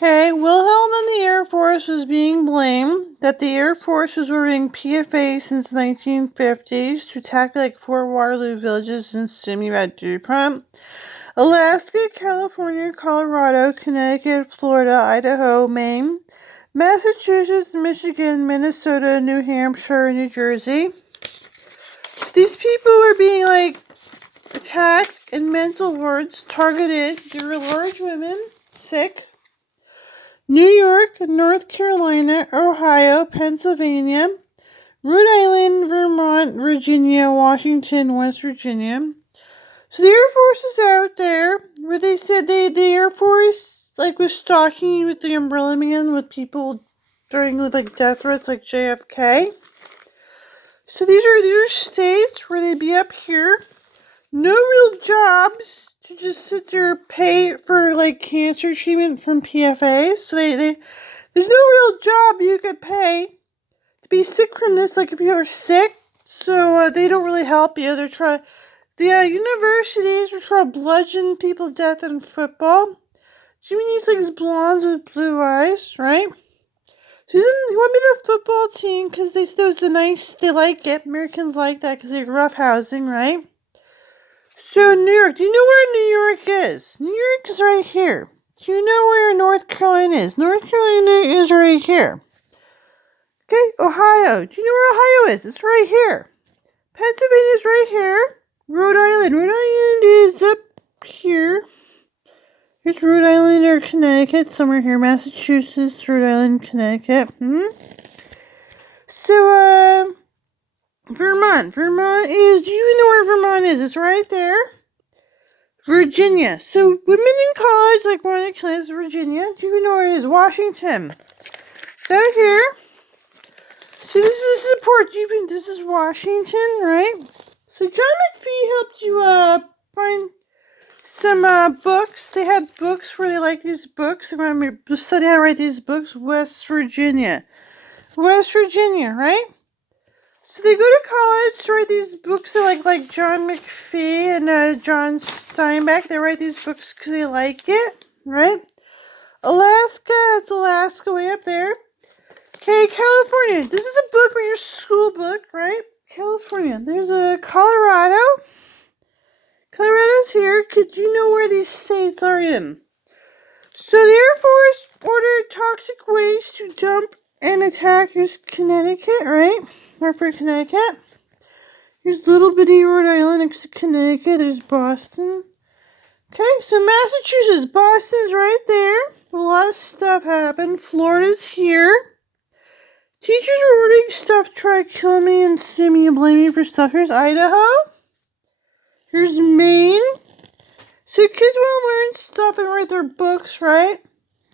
Okay, Wilhelm and the Air Force was being blamed that the Air Force was ordering PFA since the 1950s to attack Fort Waterloo villages and Sumi about DuPont. Alaska, California, Colorado, Connecticut, Florida, Idaho, Maine, Massachusetts, Michigan, Minnesota, New Hampshire, New Jersey. These people were being attacked in mental wards, targeted. They were large women, sick. New York, North Carolina, Ohio, Pennsylvania, Rhode Island, Vermont, Virginia, Washington, West Virginia. So the Air Force is out there where they said the Air Force was stalking with the Umbrella Man with people during death threats like JFK. So these are states where they'd be up here, no real jobs to just sit there pay for cancer treatment from PFAs. So there's no real job you could pay to be sick from this. If you are sick, so they don't really help you. The universities are trying to bludgeon people to death in football. Jimmy needs blondes with blue eyes, right? So he want me the football team because they like it. Americans like that because they're roughhousing, right? So New York, do you know where New York is? New York is right here. Do you know where North Carolina is? North Carolina is right here. Okay, Ohio. Do you know where Ohio is? It's right here. Pennsylvania is right here. Rhode Island. Rhode Island is up here. Here's Rhode Island or Connecticut, somewhere here. Massachusetts, Rhode Island, Connecticut. So, Vermont. Vermont is, do you know where Vermont is? It's right there. Virginia. So, women in college, one class, Virginia. Do you know where it is? Washington. It's out here. See, this is support. This is Washington, right? So, John McPhee helped you, find some books. They had books where they like these books. They wanted me to study how to write these books. West Virginia, right? So they go to college to write these books. They like John McPhee and John Steinbeck. They write these books because they like it, right? Alaska, it's Alaska way up there. Okay, California. This is a book, your school book, right? California. There's a Colorado. Colorado's here. Could you know where these states are in? So the Air Force ordered toxic waste to dump and attack. Here's Connecticut, right? Hartford, Connecticut. Here's little bitty Rhode Island next to Connecticut. There's Boston. Okay, so Massachusetts. Boston's right there. A lot of stuff happened. Florida's here. Teachers are ordering stuff to try to kill me and sue me and blame me for stuff. Here's Idaho. Here's Maine. So kids want to learn stuff and write their books, right?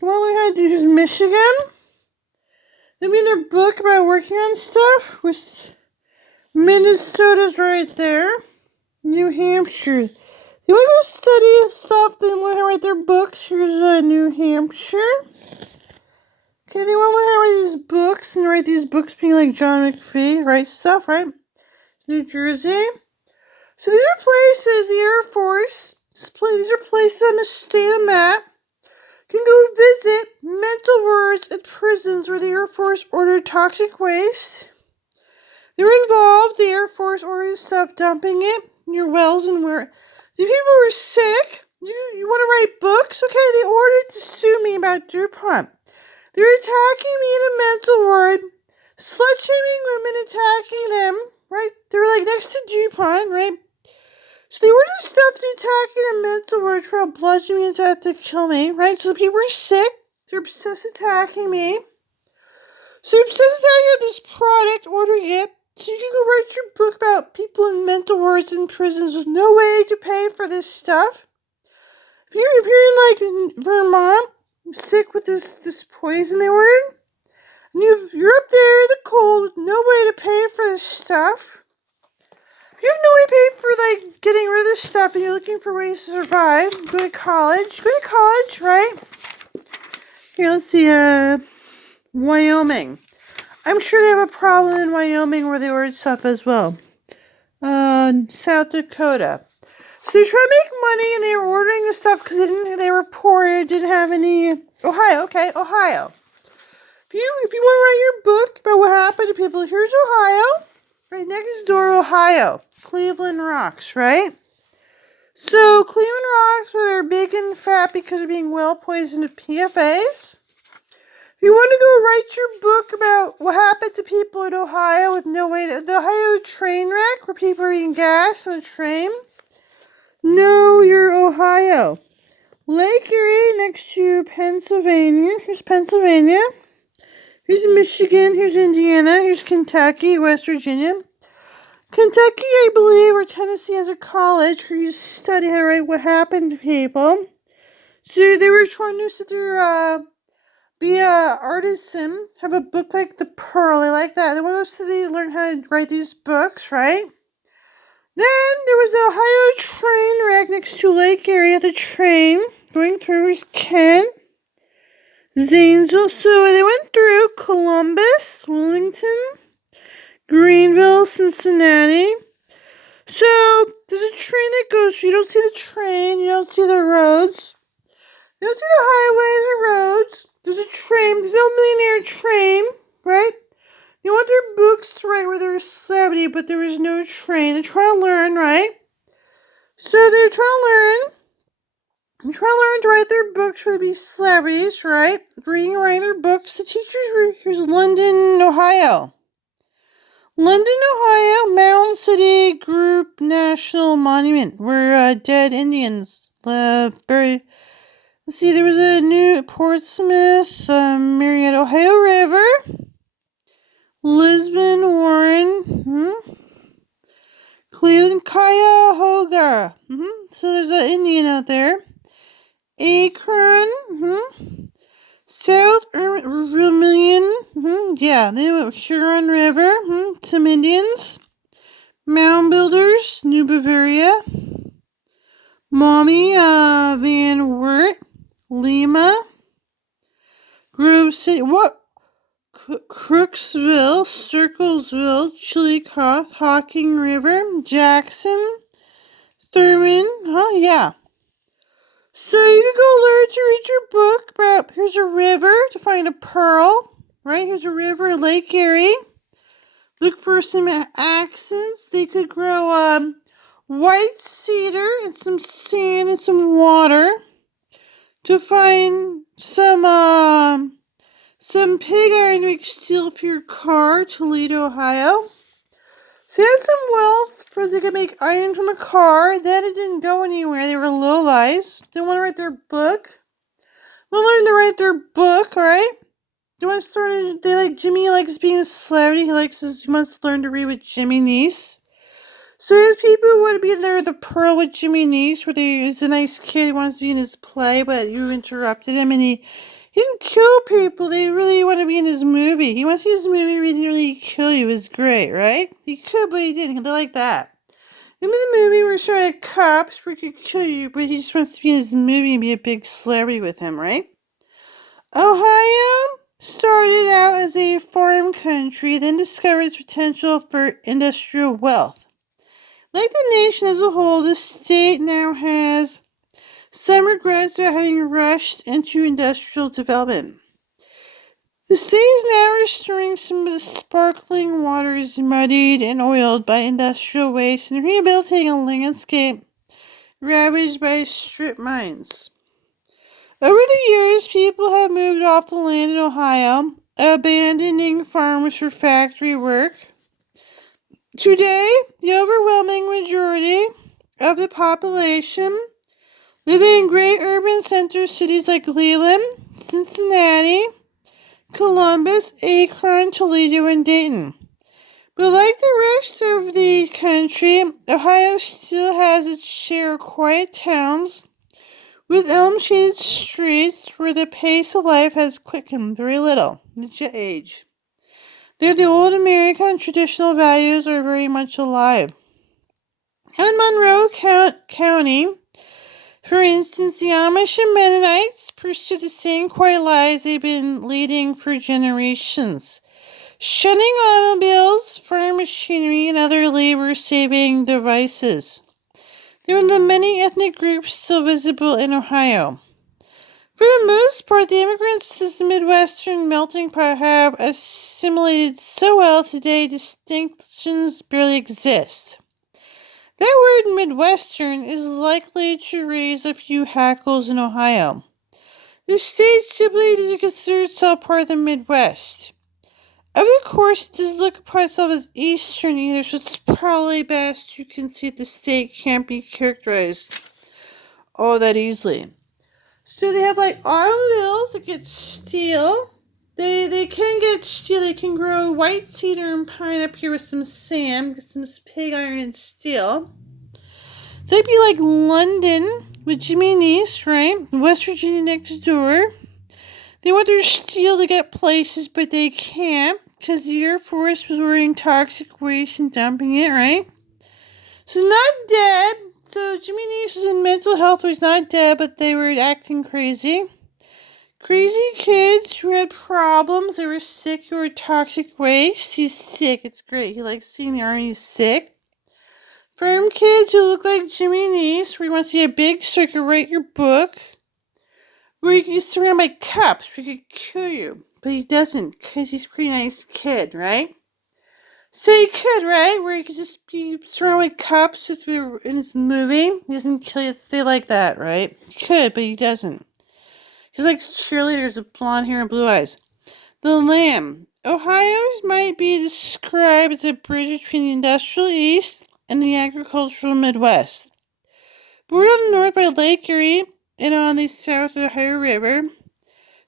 They want to learn how to do. Here's Michigan. They mean their book about working on stuff. Minnesota's right there. New Hampshire. They want to go study stuff. They learn how to write their books. Here's New Hampshire. Okay, they want to learn how to write these books and write these books being like John McPhee, write stuff, right? New Jersey. So these are places the Air Force, these are places on the state of the map, can go visit mental wards and prisons where the Air Force ordered toxic waste. They were involved, the Air Force ordered stuff, dumping it near wells and where the people were sick. You want to write books? Okay, they ordered to sue me about DuPont. They were attacking me in a mental ward, slut-shaming women, attacking them, right? They were next to DuPont, right? So they ordered stuff to attack in a mental ward, trying to bludgeon me to kill me, right? So the people are sick. They're obsessed attacking me. So you're obsessed attacking this product, ordering it, so you can go write your book about people in mental wards and prisons with no way to pay for this stuff. If you're in Vermont, sick with this poison they ordered, and you're up there in the cold with no way to pay for this stuff. You have no way to pay for getting rid of this stuff and you're looking for ways to survive. Go to college, right? Here, let's see, Wyoming. I'm sure they have a problem in Wyoming where they ordered stuff as well. South Dakota. So they try to make money and they were ordering the stuff because they were poor, didn't have any Ohio, okay, Ohio. If you want to write your book about what happened to people, here's Ohio. Right next door, Ohio. Cleveland rocks, right? So Cleveland rocks, where they're big and fat because of being well poisoned with PFAS. If you want to go write your book about what happened to people in Ohio with no way to... The Ohio train wreck, where people are eating gas on a train. No, you're Ohio. Lake Erie next to Pennsylvania. Here's Pennsylvania. Here's Michigan. Here's Indiana. Here's Kentucky, West Virginia. Kentucky, I believe, or Tennessee has a college where you study how to write what happened to people. So they were trying to sit there, be a artisan, have a book like The Pearl. They like that. They want to learn how to write these books, right? Then there was the Ohio train wreck next to Lake Erie. The train going through was Kent, Zanesville. So they went through Columbus, Wilmington, Greenville, Cincinnati. So there's a train that goes. You don't see the train. You don't see the roads. You don't see the highways or roads. There's a train. There's no millionaire train, right? They want their books to write where they're a celebrity, but there was no train. They're trying to learn, right? So they're trying to learn. They're trying to learn to write their books where they be celebrities, right? Reading and writing their books. The teachers were, here's London, Ohio. London, Ohio, Mound City Group National Monument, where dead Indians buried. Let's see, there was a new Portsmouth, Marietta, Ohio River. Lisbon, Warren, Cleveland, Cuyahoga. So there's an Indian out there. Akron, South Vermilion, yeah, they went Huron River, some Indians. Mound Builders, New Bavaria. Maumee, Van Wert, Lima. Grove City, what? Crooksville, Circlesville, Chillicothe, Hocking River, Jackson, Thurman, yeah. So you can go learn to read your book about, here's a river to find a pearl, right? Here's a river, Lake Erie. Look for some accents. They could grow white cedar and some sand and some water to find some pig iron to make steel for your car, Toledo, Ohio. So they had some wealth because they could make iron from a car. Then it didn't go anywhere. They were lowlights. They want to write their book. They want to learn to write their book, right? They want to start. They like Jimmy likes being a celebrity. He wants to learn to read with Jimmy Neese. So there's people who want to be there, the Pearl with Jimmy Neese, where he's a nice kid. He wants to be in his play, but you interrupted him, and he didn't kill people. They really want to be in his movie. He wants to see his movie where he didn't really kill you. It was great, right? He could, but he didn't. They like that. Remember the movie where he had cops where he could kill you, but he just wants to be in his movie and be a big celebrity with him, right? Ohio started out as a farm country, then discovered its potential for industrial wealth. Like the nation as a whole, the state now has some regrets about having rushed into industrial development. The state is now restoring some of the sparkling waters muddied and oiled by industrial waste and rehabilitating a landscape ravaged by strip mines. Over the years, people have moved off the land in Ohio, abandoning farms for factory work. Today, the overwhelming majority of the population live in great urban center cities like Cleveland, Cincinnati, Columbus, Akron, Toledo, and Dayton. But like the rest of the country, Ohio still has its share of quiet towns with elm-shaded streets where the pace of life has quickened very little with age. There, the old American traditional values are very much alive. In Monroe County, for instance, the Amish and Mennonites pursue the same quiet lives they've been leading for generations, shunning automobiles, farm machinery, and other labor-saving devices. There are the many ethnic groups still visible in Ohio. For the most part, the immigrants to this Midwestern melting pot have assimilated so well today distinctions barely exist. That word Midwestern is likely to raise a few hackles in Ohio. The state simply doesn't consider itself part of the Midwest. Of course, it doesn't look upon itself as Eastern either, so it's probably best you can see the state can't be characterized all that easily. So they have like automobiles that get steel. They can get steel. They can grow white cedar and pine up here with some sand, get some pig iron and steel. They'd be like London with Jimmy Neese, right? West Virginia next door. They want their steel to get places, but they can't because the Air Force was ordering toxic waste and dumping it, right? So not dead. So Jimmy Neese was in mental health, but he's not dead, but they were acting crazy. Crazy kids who had problems. They were sick or toxic waste. He's sick. It's great. He likes seeing the army. He's sick. Firm kids who look like Jimmy Neese, where he wants to get a big so he can write your book. Where you can get surrounded by cops, where he could kill you. But he doesn't, because he's a pretty nice kid, right? So he could, right? Where he could just be surrounded by cops in his movie. He doesn't kill you, stay like that, right? He could, but he doesn't. He's like cheerleaders with blonde hair and blue eyes. The Lamb. Ohio might be described as a bridge between the industrial East and the agricultural Midwest. Bordered on the north by Lake Erie and on the south of the Ohio River.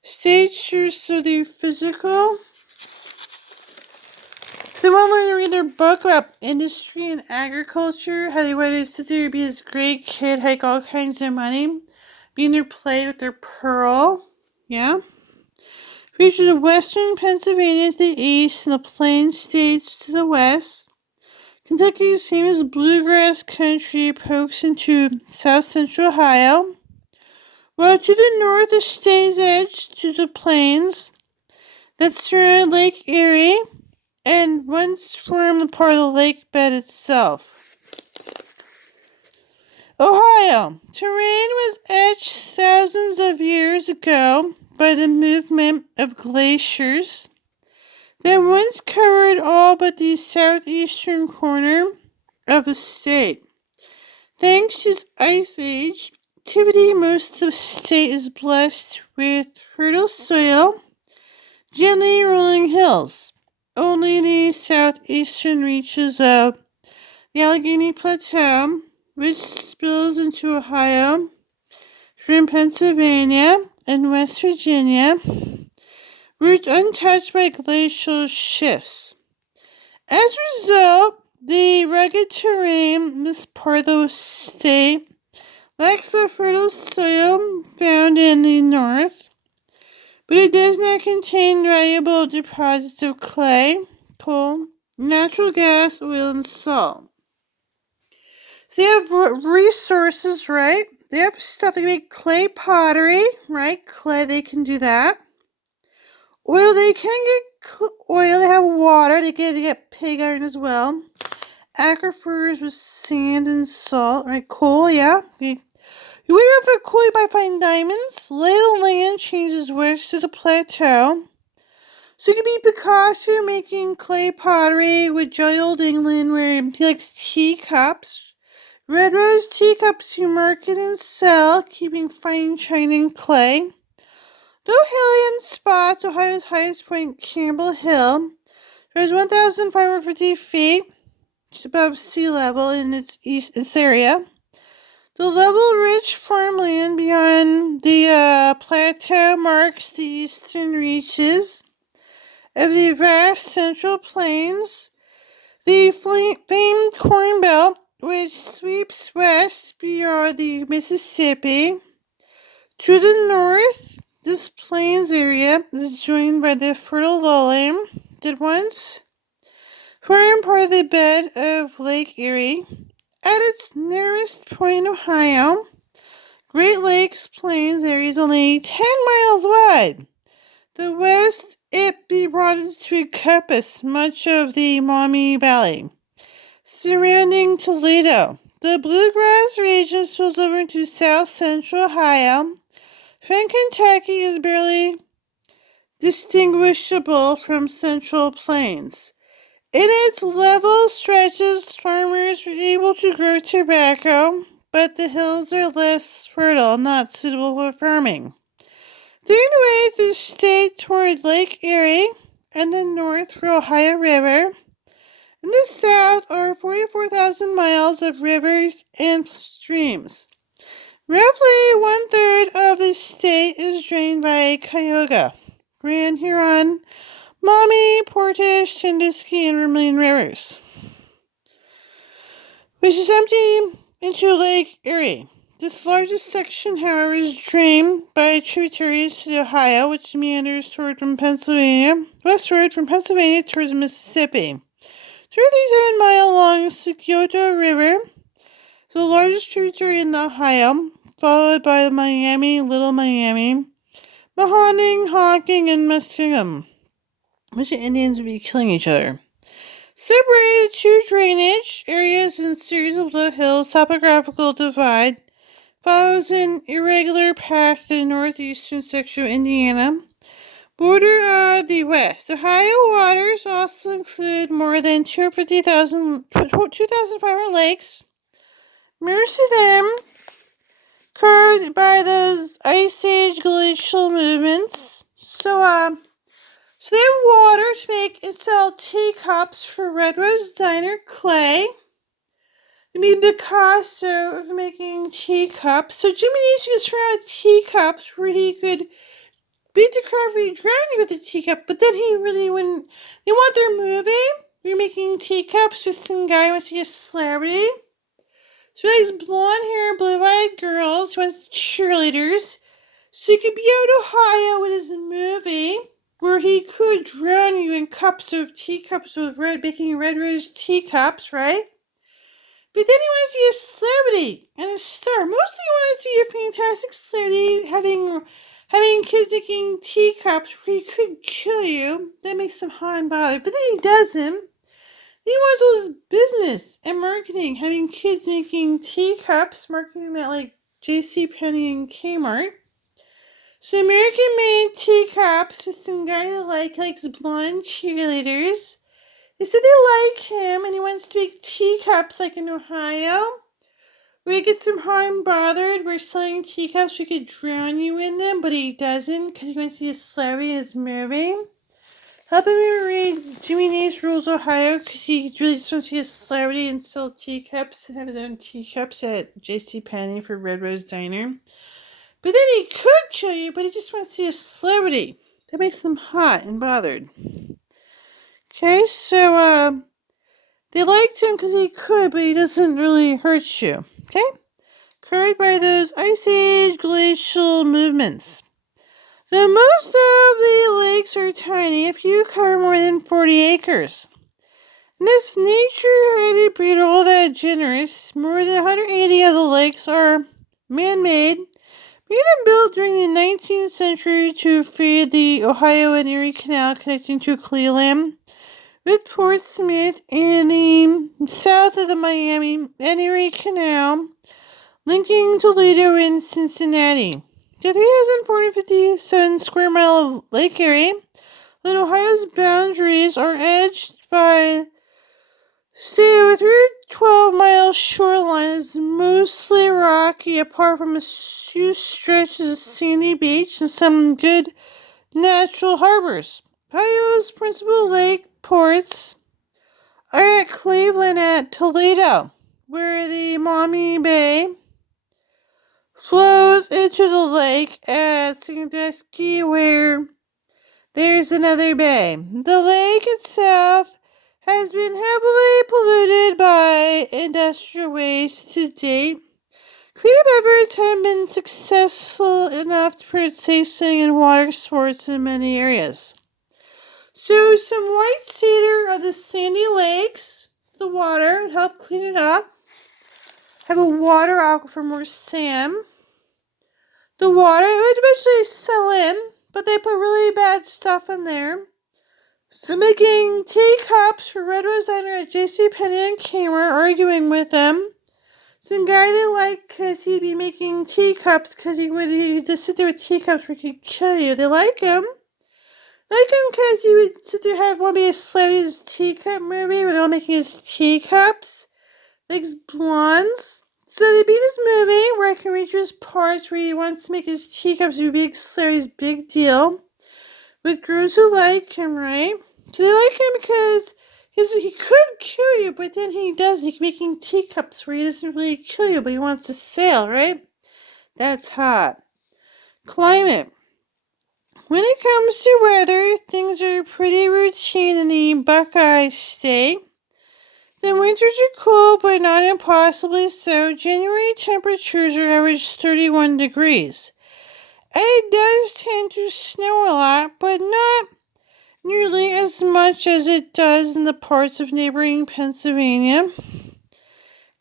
Stages of the physical. So they want to learn to read their book about industry and agriculture, how they wanted to sit there and be this great kid, hike all kinds of money, be in their play with their pearl, yeah? Features of western Pennsylvania to the east and the Plains states to the west. Kentucky's famous bluegrass country pokes into south central Ohio. While to the north, the state's edge to the plains that surround Lake Erie and once formed a part of the lake bed itself. Ohio. Terrain was etched thousands of years ago by the movement of glaciers that once covered all but the southeastern corner of the state. Thanks to this ice age activity, most of the state is blessed with fertile soil, gently rolling hills. Only the southeastern reaches of the Allegheny Plateau, which spills into Ohio from Pennsylvania and West Virginia, were untouched by glacial shifts. As a result, the rugged terrain in this part of the state lacks the fertile soil found in the north, but it does not contain valuable deposits of clay, coal, natural gas, oil, and salt. So they have resources, right? They have stuff. They can make clay pottery, right? Clay, they can do that. Oil, they can get oil. They have water. They get pig iron as well. Aquifers with sand and salt, right? Coal, yeah. You wait out for coal, you might find diamonds. Lay of the land changes west to the plateau. So it could be Picasso making clay pottery with jolly old England where he likes teacups. Red rose teacups you market and sell, keeping fine shining clay. No hilly spots, Ohio's highest point, Campbell Hill, is 1,550 feet, just above sea level in its area. The level-rich farmland beyond the plateau marks the eastern reaches of the vast central plains. The famed Corn Belt, which sweeps west beyond the Mississippi. To the north, this plains area is joined by the fertile lowland that once formed part of the bed of Lake Erie. At its nearest point in Ohio, Great Lakes Plains area is only 10 miles wide. The west, it broadens to encompass much of the Maumee Valley, surrounding Toledo. The bluegrass region spills over into south central Ohio, From Kentucky is barely distinguishable from Central Plains. In its level stretches, farmers are able to grow tobacco, but the hills are less fertile, not suitable for farming. During the way through the state toward Lake Erie, and the north through Ohio River, in the south are 44,000 miles of rivers and streams. Roughly one-third of the state is drained by Cuyahoga, Grand Huron, Maumee, Portage, Sandusky, and Vermilion rivers, which is empty into Lake Erie. This largest section, however, is drained by tributaries to the Ohio, which meanders westward from Pennsylvania towards Mississippi. 37-mile-long Scioto River is the largest tributary in the Ohio, followed by the Miami, Little Miami, Mahoning, Hocking, and Muskingum, which the Indians would be killing each other. Separated two drainage areas in a series of low hills, topographical divide follows an irregular path to the northeastern section of Indiana, border the west. Ohio waters also include more than 2,500 lakes, most of them carved by those Ice Age glacial movements. So they have water to make and sell teacups for Red Rose Diner Clay. I mean, Picasso of making teacups. So Jimmy Neutron could turn out teacups where he could beat the crap for drowning with a teacup, but then he really wouldn't. They want their movie. We're making teacups with some guy who wants to be a celebrity. So he likes blonde hair, blue-eyed girls. He wants cheerleaders. So he could be out of Ohio with his movie where he could drown you in teacups with making red rose teacups, right? But then he wants to be a celebrity and a star. Mostly he wants to be a fantastic celebrity, having kids making teacups where he could kill you. That makes him hot and bothered. But then he doesn't. He wants all his business and marketing, having kids making teacups, marketing them at like JCPenney and Kmart. So American-made teacups with some guy that likes blonde cheerleaders. They said they like him and he wants to make teacups like in Ohio. Where he gets him hot and bothered. We're selling teacups. We could drown you in them, but he doesn't because he wants to be a celebrity in his movie. Helping me read Jimmy Nees Rules Ohio because he really just wants to be a celebrity and sell teacups and have his own teacups at JCPenney for Red Rose Diner. But then he could kill you, but he just wants to be a celebrity. That makes him hot and bothered. Okay, so they liked him because he could, but he doesn't really hurt you. Okay? Carried by those Ice Age glacial movements. Though most of the lakes are tiny, a few cover more than 40 acres. This nature had a breed all that generous. More than 180 of the lakes are man-made, being built during the 19th century to feed the Ohio and Erie Canal connecting to Cleveland, with Portsmouth and the south of the Miami and Erie Canal, linking Toledo and Cincinnati. The 3,457 square mile of Lake Erie and Ohio's boundaries are edged by state 12-mile shoreline is mostly rocky, apart from a few stretches of sandy beach and some good natural harbors. Ohio's principal lake ports are at Cleveland and Toledo, where the Maumee Bay flows into the lake at Sandusky, where there's another bay. The lake itself has been heavily polluted by industrial waste to date. Cleanup efforts have been successful enough to permit safe swimming and water sports in many areas. So some white cedar of the sandy lakes, the water would help clean it up. Have a water aquifer, more sand. The water would eventually settle in, but they put really bad stuff in there. So making teacups for Red Rose Diner at JCPenney and Kmart, arguing with them. Some guy they like because he'd be making teacups because he'd just sit there with teacups where he could kill you. They like him. Like him because he would sit there and have one of his Slavy's teacup movie where they're all making his teacups. Like blondes. So they made this movie where I can reach his parts where he wants to make his teacups a big Slavy's big deal. With girls who like him, right? So they like him because he could kill you, but then he doesn't. He's making teacups where he doesn't really kill you, but he wants to sail, right? That's hot. Climate. When it comes to weather, things are pretty routine in the Buckeye State. The winters are cool, but not impossibly so. January temperatures are average 31 degrees. It does tend to snow a lot, but not nearly as much as it does in the parts of neighboring Pennsylvania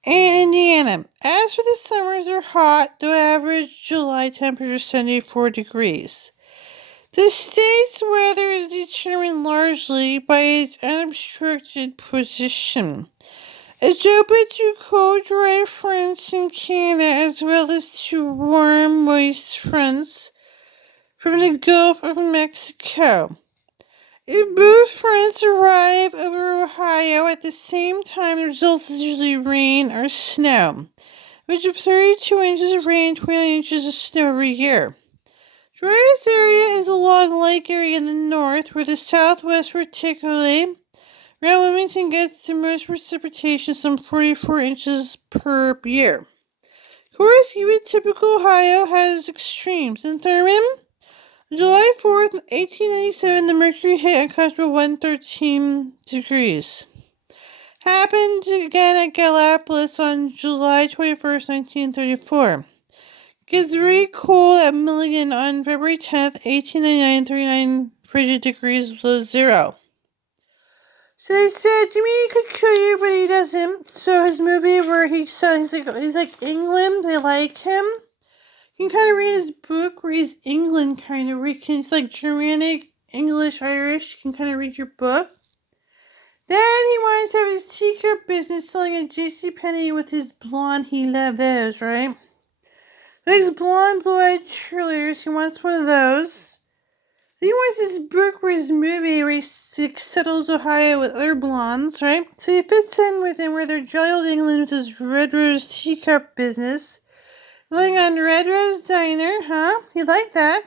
and Indiana. As for the summers, they're hot, though average July temperature 74 degrees. The state's weather is determined largely by its unobstructed position. It's open to cold, dry fronts in Canada as well as to warm, moist fronts from the Gulf of Mexico. If both fronts arrive over Ohio at the same time, the result is usually rain or snow, which of 32 inches of rain and 29 inches of snow every year. Driest area is along Lake Erie in the north, where the southwest particularly around Wilmington gets the most precipitation, some 44 inches per year. Of course, even typical Ohio has extremes. In Thurman, July 4th, 1897, the mercury hit a comfortable 113 degrees. Happened again at Gallipolis on July 21st, 1934. Gets very cold at Milligan on February 10th, 1899, 39 frigid degrees below zero. So they said Jimmy could kill you, but he doesn't. So his movie where he's like England, they like him. You can kind of read his book where he's England kind of. He's like Germanic, English, Irish. You can kind of read your book. Then he wanted to have his teacup business selling at JCPenney with his blonde. He loved those, right? These blonde, blue-eyed cheerleaders. He wants one of those. Then he wants his book where his movie where he settles Ohio with other blondes, right? So he fits in with them where they're jolly old England with his Red Rose teacup business. Living on Red Rose Diner, huh? You like that?